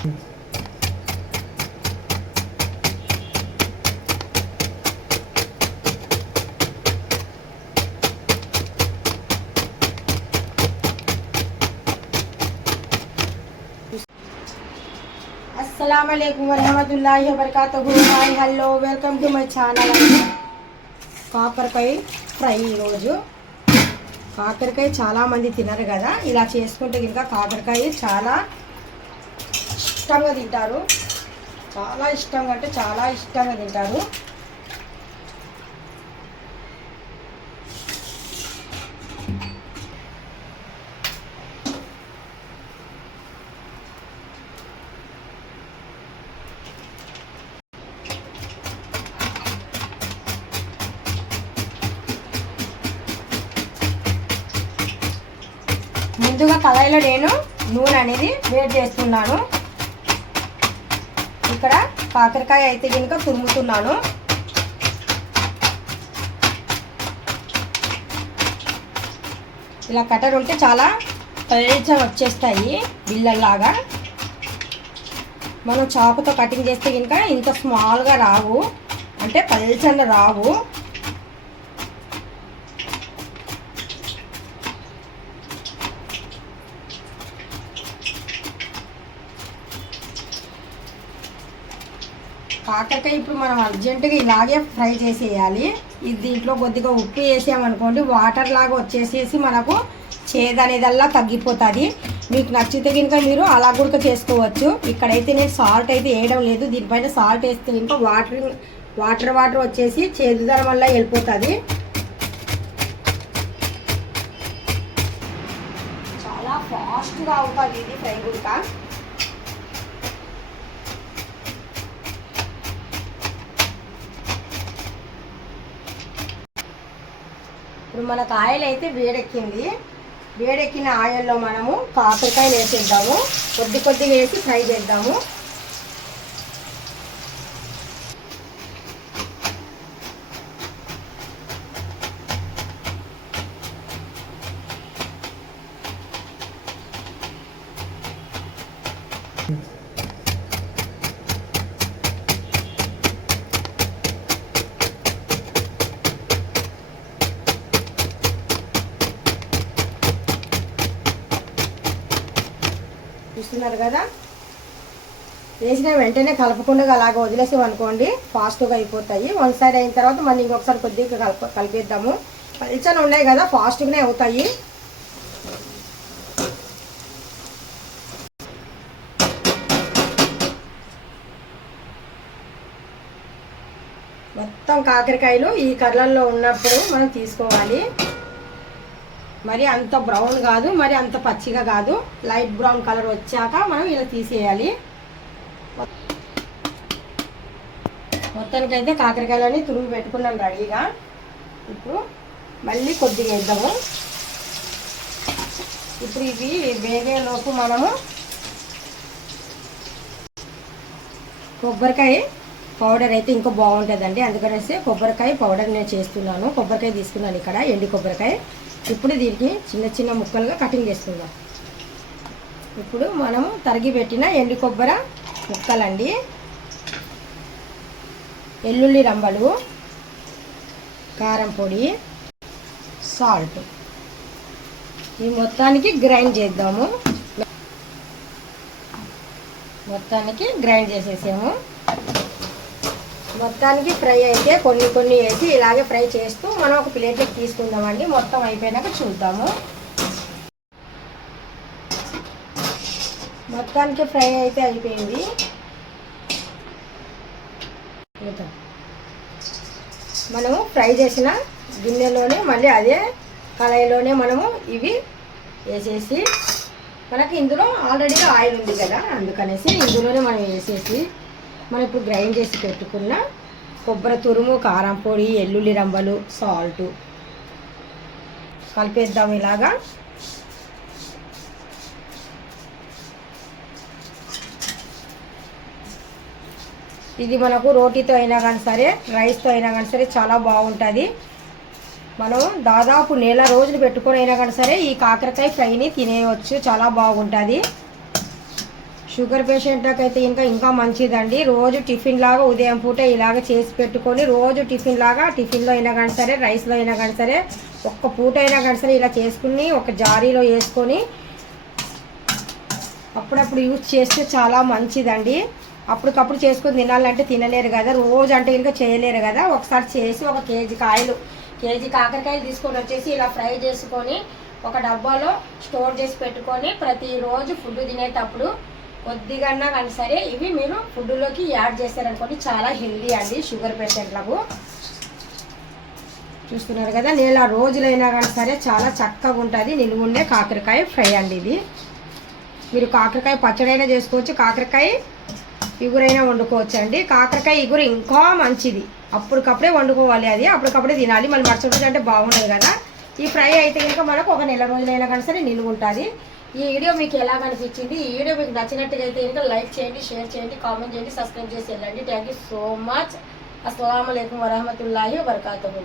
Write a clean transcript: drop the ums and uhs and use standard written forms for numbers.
अस्सलामुअलैकुम वरहमतुल्लाहि वबरकातुहू। Hi hello welcome to my channel అండి. కాకరకాయ ఫ్రై. ఈరోజు కాకరకాయ చాలామంది తినరు కదా, ఇలా చేసుకుంటే ఇంకా కాకరకాయ చాలా ఇష్టంగా తింటారు. చాలా ఇష్టంగా అంటే చాలా ఇష్టంగా తింటారు. ముందుగా కళాయిలో నేను నూనె అనేది వేడి చేస్తున్నాను. ఇక్కడ కాకరకాయ అయితే కనుక తురుముతున్నాను. ఇలా కటర్ ఉంటే చాలా పల్చగా వచ్చేస్తాయి బిళ్ళల్లాగా. మనం చాకుతో కటింగ్ చేస్తే కనుక ఇంత స్మాల్గా రావు, అంటే పల్చగా రావు. కాకరకాయ ఇప్పుడు మనం అర్జెంటుగా ఇలాగే ఫ్రై చేసేయాలి. ఇది దీంట్లో కొద్దిగా ఉప్పు వేసామనుకోండి, వాటర్ లాగా వచ్చేసేసి మనకు చేదు అనేదల్లా తగ్గిపోతుంది. మీకు నచ్చితే కనుక మీరు అలా కూడా చేసుకోవచ్చు. ఇక్కడైతే నేను సాల్ట్ అయితే వేయడం లేదు. దీనిపైన సాల్ట్ వేస్తే కనుక వాటర్ వచ్చేసి చేదుదనం వల్ల వెళ్ళిపోతుంది. చాలా ఫాస్ట్గా అవుతుంది ఇది ఫ్రై కూడా. ఇప్పుడు మనకు ఆయిల్ అయితే వేడెక్కింది. వేడెక్కిన ఆయిల్లో మనము కాకరకాయలు వేసేద్దాము. కొద్దిగా వేసి ఫ్రై చేద్దాము. చూస్తున్నారు కదా, వేసిన వెంటనే కలపకుండా అలాగ వదిలేసాం అనుకోండి ఫాస్ట్గా అయిపోతాయి. వన్ సైడ్ అయిన తర్వాత మళ్ళీ ఇంకొకసారి కొద్దిగా కలిపేద్దాము. పల్చగా ఉన్నాయి కదా, ఫాస్ట్గానే అవుతాయి. మొత్తం కాకరకాయలు ఈ కలర్లో ఉన్నప్పుడు మనం తీసుకోవాలి. మరి అంత బ్రౌన్ కాదు, మరి అంత పచ్చిగా కాదు. లైట్ బ్రౌన్ కలర్ వచ్చాక మనం ఇలా తీసేయాలి. మొత్తానికైతే కాకరకాయలని తురుము పెట్టుకున్నాం రెడీగా. ఇప్పుడు మళ్ళీ కొద్దిగా వేద్దాము. ఇప్పుడు ఇవి వేగేలోపు మనము కొబ్బరికాయ పౌడర్ అయితే ఇంకా బాగుంటుందండి. అందుకనేసి కొబ్బరికాయ పౌడర్ నేను చేస్తున్నాను. కొబ్బరికాయ తీసుకున్నాను ఇక్కడ, ఎండి కొబ్బరికాయ. ఇప్పుడు దీనికి చిన్న చిన్న ముక్కలుగా కటింగ్ చేసుకుందాం. ఇప్పుడు మనము తరిగి పెట్టిన ఎండు కొబ్బరి ముక్కలండి, వెల్లుల్లి రంబలు, కారం పొడి, సాల్ట్, ఈ మొత్తానికి గ్రైండ్ చేద్దాము. మొత్తానికి గ్రైండ్ చేసేసాము. మొత్తానికి ఫ్రై అయితే కొన్ని వేసి ఇలాగే ఫ్రై చేస్తూ మనం ఒక ప్లేట్లోకి తీసుకుందామండి. మొత్తం అయిపోయినాక చూద్దాము. మొత్తానికి ఫ్రై అయితే అయిపోయింది. మనము ఫ్రై చేసిన గిన్నెలోనే మళ్ళీ అదే కళాయిలోనే మనము ఇవి వేసేసి, మనకి ఇందులో ఆల్రెడీ ఆయిల్ ఉంది కదా, అందుకనేసి ఇందులోనే మనం వేసేసి మనం ఇప్పుడు గ్రైండ్ చేసి పెట్టుకున్న కొబ్బరి తురుము, కారం పొడి, వెల్లుల్లి రంబలు, సాల్ట్ కలిపేద్దాం ఇలాగా. ఇది మనకు రోటీతో అయినా కానీ సరే, రైస్తో అయినా కానీ సరే చాలా బాగుంటుంది. మనం దాదాపు నెల రోజులు పెట్టుకొని అయినా కానీ సరే ఈ కాకరకాయ ఫ్రైని తినేయవచ్చు. చాలా బాగుంటుంది. షుగర్ పేషెంట్లకు అయితే ఇంకా మంచిదండి. రోజు టిఫిన్ లాగా ఉదయం పూట ఇలాగ చేసి పెట్టుకొని రోజు టిఫిన్ లాగా, టిఫిన్లో అయినా కానీ సరే, రైస్లో అయినా కానీ సరే, ఒక్క పూట అయినా కానీ సరే ఇలా చేసుకుని ఒక జారీలో వేసుకొని అప్పుడప్పుడు యూజ్ చేస్తే చాలా మంచిదండి. అప్పటికప్పుడు చేసుకొని తినాలంటే తినలేరు కదా, రోజు అంటే ఇంకా చేయలేరు కదా. ఒకసారి చేసి ఒక కేజీ కాకరకాయలు తీసుకొని వచ్చేసి ఇలా ఫ్రై చేసుకొని ఒక డబ్బాలో స్టోర్ చేసి పెట్టుకొని ప్రతిరోజు ఫుడ్ తినేటప్పుడు కొద్దిగా కానీ సరే ఇవి మీరు ఫుడ్లోకి యాడ్ చేస్తారనుకోండి, చాలా హెల్దీ అండి షుగర్ పేషెంట్లకు. చూస్తున్నారు కదా, నెల రోజులైనా కానీ సరే చాలా చక్కగా ఉంటుంది నిలువ ఉండే కాకరకాయ ఫ్రై అండి ఇది. మీరు కాకరకాయ పచ్చడైనా చేసుకోవచ్చు, కాకరకాయ ఇగురైనా వండుకోవచ్చు అండి. కాకరకాయ ఇగురు ఇంకా మంచిది, అప్పటికప్పుడే వండుకోవాలి, అది అప్పటికప్పుడే తినాలి, మళ్ళీ మరుసటి అంటే బాగుండదు కదా. ఈ ఫ్రై అయితే కనుక మనకు ఒక నెల రోజులైనా కానీ సరే నిలువ ఉంటుంది. ఈ వీడియో మీకు ఎలా అనిపించింది? ఈ వీడియో మీకు నచ్చినట్టుగా అయితే కనుక లైక్ చేయండి, షేర్ చేయండి, కామెంట్ చేయండి, సబ్స్క్రైబ్ చేసి వెళ్ళండి. Thank you so much. అస్సలాము అలైకుం వరహమతుల్లాహి వబర్కాతుహు.